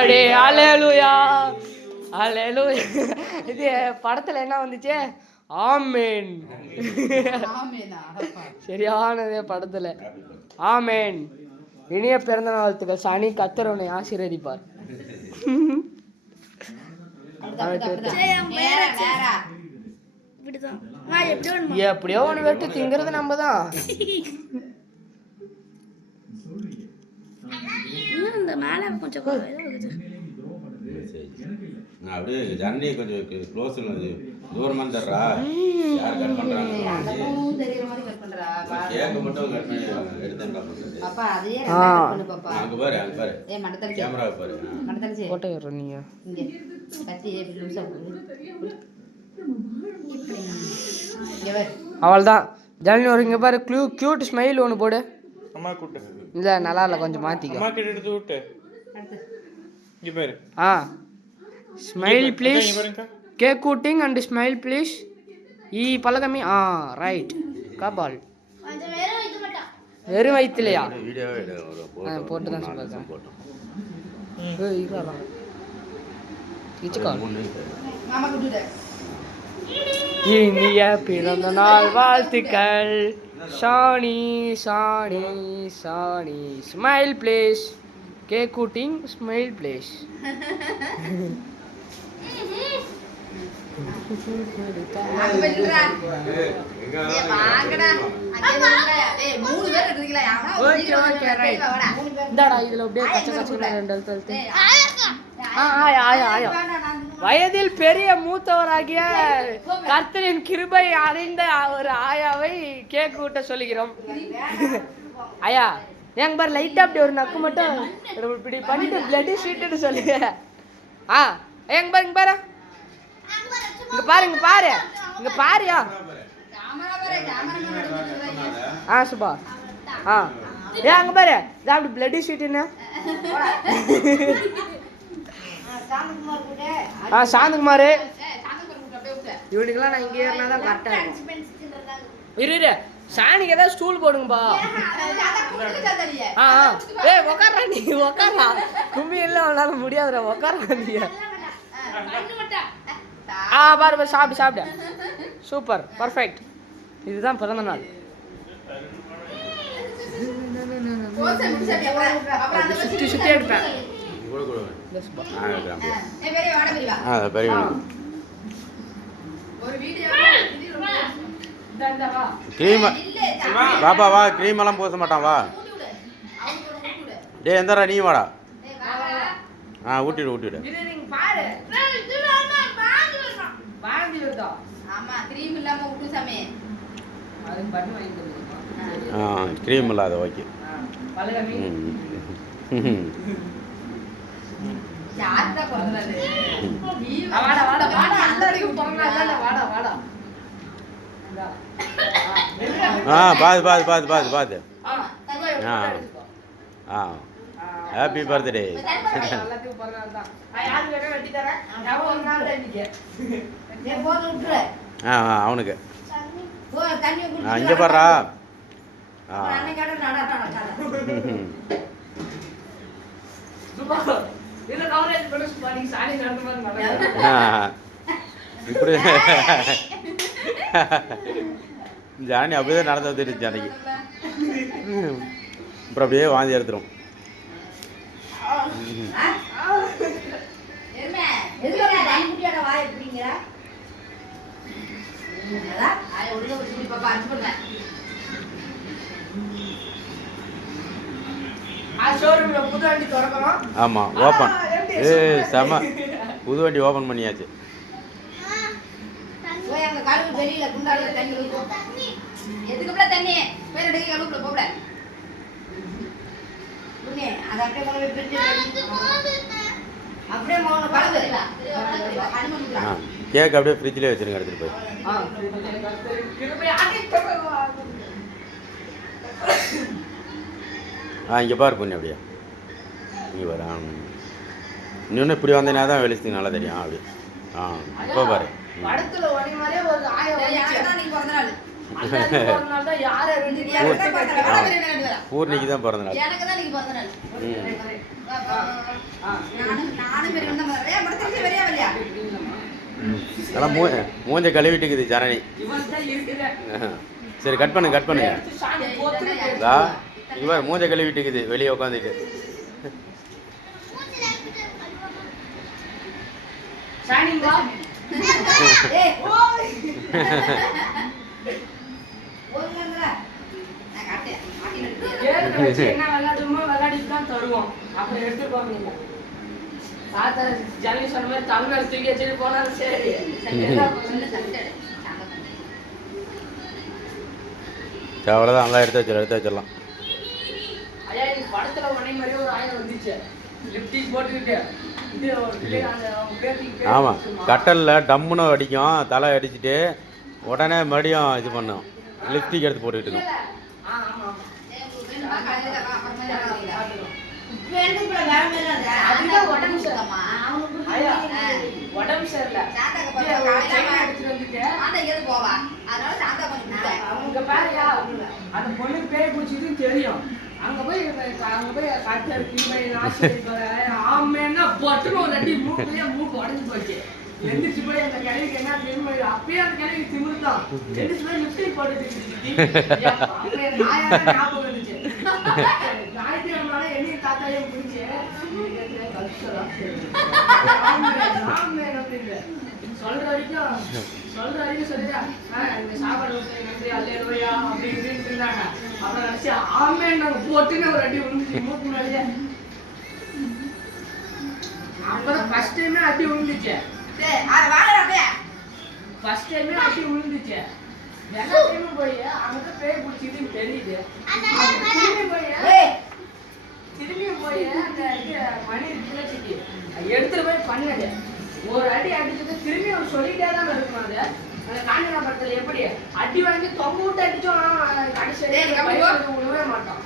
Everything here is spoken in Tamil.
அல்லேலூயா அல்லேலூயா. இது படத்துல என்ன வந்துச்சு? ஆமேன். சரியானதே படத்துல ஆமேன். இனிய பிறந்த நாள் வாழ்த்துக்கள் சாணி. கர்த்தர் உன்னை ஆசீர்வதிப்பார். எப்படியோ ஒன்று வெட்டு திங்கிறது நம்ம தான். அப்படியே ஜன்னி கொஞ்சம் க்ளோஸ் தூரமா தர்றா. யார் கட் பண்றாங்க கேக்க மட்டும் கட் பண்ணி எடுத்தேன்டா பண்றது. பாப்பா அதே கட் பண்ணு பாப்பா. அங்க பாரு அங்க பாரு. ஏய் மண்டதல கேமரா பாரு. மண்டதல போட்டோ எடுற நீங்க. இங்க கத்தி லூசா போடு. இங்க பாரு. அவள்தான் ஜன்னி ஒரு இங்க பாரு கியூட் ஸ்மைல் ஒன்னு போடு. அம்மா கூட்டு. இல்ல நல்லா இல்ல கொஞ்சம் மாத்திக்க. அம்மா கிட்ட எடுத்து விட்டு. இங்க பாரு. Smile please. Cake cutting and smile please. ஈ பலகமி ரைட் கபால். கொஞ்சம் வெறும் வயித்துலையா போட்டு தான் சொல்றேன். இனிய பிறந்த நாள் வாழ்த்துக்கள் சாணி சாணி சாணி. Smile please. Cake cutting smile please. வயதில் பெரிய மூத்தவராகிய கர்த்தரின் கிருபை அறிந்த ஒரு ஆயாவை கேக் கூட்ட சொல்லுகிறோம். ஆயா எங்க பாரு லைட்டா அப்படி ஒரு நக்கு மட்டும் இப்படி பண்ணிட்டு பிளட் ஷீட்டுன்னு சொல்லுங்க. எங்க பாரு இங்க பாரு இங்க பாரு இங்க பாரு இங்க பாருயா. சுபா அங்க பாரு அப்படி பிளட் ஷீட்டுன்னு. சாந்தகுமார் இவனுக்கெல்லாம் நான் இங்கே ஏறினா தான் கரெக்டா இருக்கும். இரு சாணிக்கு ஏதாவது ஸ்டூல் போடுங்கப்பா. உக்காரா நீ உக்காரா. கும்பி எல்லாம் அவனால முடியாதுடா உக்காரா நீ. பாரு சாப்பிடு சாப்பிடு. Super perfect. இதுதான் பிறந்த நாள். சுற்றி சுற்றி எடுப்பேன். பாப்பா வா க்ரீம் எல்லாம் பூச மாட்டான் வா. டே எந்தரா நீ வாடா. ஊட்டிடு ஊட்டிடு. க்ரீம் இல்லாத ஓகே. பாது பாது பாது பாது பாது. Happy birthday. அவனுக்கு இங்கே பாடுறா. இப்படி ஜானி அப்படிதான் நடந்து வந்துடுச்சு அன்னைக்கு. அப்புறம் அப்படியே வாந்தி எடுத்துரும். ஆமா ஓப்பன். செம புது வண்டி ஓப்பன் பண்ணியாச்சு. கேக் அப்படியே ஃப்ரிட்ஜ்லேயே வச்சுருங்க எடுத்துகிட்டு போய். இங்கே பாரு பொண்ணு அப்படியே இங்கே பாரு. இன்னொன்று இப்படி வந்தேன்னா தான் வெளிச்சு நல்லா தெரியும். அப்படி இப்போ பாரு. பூர்ணிக்கு தான் பிறந்த நாள். அதெல்லாம் மூஞ்ச கழுவிட்டுக்குது ஜனனி. இவன் தான் இருக்குது. சரி கட் பண்ணுங்க. சாணி போத்துருக்கு. இதா இவன் மூஞ்ச கழுவிட்டுக்குது வெளியே உட்காந்துட்டு. சாணிங்களா? ஏற்கனவே வச்சு என்ன விளையாடுமோ விளையாடிட்டு தான் தருவோம். அப்புறம் எடுத்துக்கோங்க நீங்க. தாத்தா ஜனனி சொன்ன மாதிரி தமிழ் தூக்கி வச்சுட்டு போனாலும் சரி. சரி அவ்வளோதான், நல்லா எடுத்து வச்சிடலாம். ஐயா இந்த படத்துல உடனே மாதிரியே ஒரு ஆயம் வந்துச்சு. லிப்டிக் போட்டுக்கிட்டு இது அந்த அவங்க பேத்திக்கு ஆமாம், கட்டலில் டம்முன்னு அடிக்கும், தலை அடிச்சுட்டு உடனே மறுபடியும் இது பண்ணும், லிப்ஸ்டிக் எடுத்து போட்டுக்கிட்டு இருக்கும். உடம்பு சரியில்லை. அவங்க பாருயா, அந்த பொண்ணு பேய் பிடிச்சிட்டு தெரியும். அங்க போய் கட்டர் கிருபை ஆமேன்னா பட்டுன்னு ஒரு அடி மூக்கு உடஞ்சு போச்சு. எந்திரிச்சு போய் அந்த கிழவிக்கு என்ன திரும்ப அப்பயே அந்த கிழவிக்கு திமிர்தான். எந்திரிச்சு போய் லிப்டிக் போட்டுட்டு ஞாபகம் இருந்துச்சு. ஞாயிற்றுக்கிழமை என்னையும் தாத்தாவையும் பிடிச்சி சொல்ற வரைக்கும் சொல்லியா இந்த சாப்பாடு நன்றி அல்லேலூயா அப்படி இப்படின்னு இருந்தாங்க. அப்புறம் நினைச்சு ஆமே நாங்க போட்டுன்னு ஒரு அடி விழுந்துச்சு மூக்கு முன்னாடியே. அப்புறம் ஃபர்ஸ்ட் டைமே அடி விழுந்துச்சு. ஃபர்ஸ்ட் டைமே அடி விழுந்துச்சு. எல்லா டைமும் போய் அங்க பேய் பிடிச்சிட்டுன்னு தெரியுது. திரும்பியும் போய் அந்த மணி கிளச்சிட்டு எடுத்துட்டு போய் பண்ணது. ஒரு அடி அடிச்சது திரும்பி அவர் சொல்லிட்டே தான் இருக்கும். அது அந்த காஞ்சனா படத்துல எப்படி அடி வாங்கி தொங்க விட்டு அடிச்சோம், கடைசி விடவே மாட்டோம்.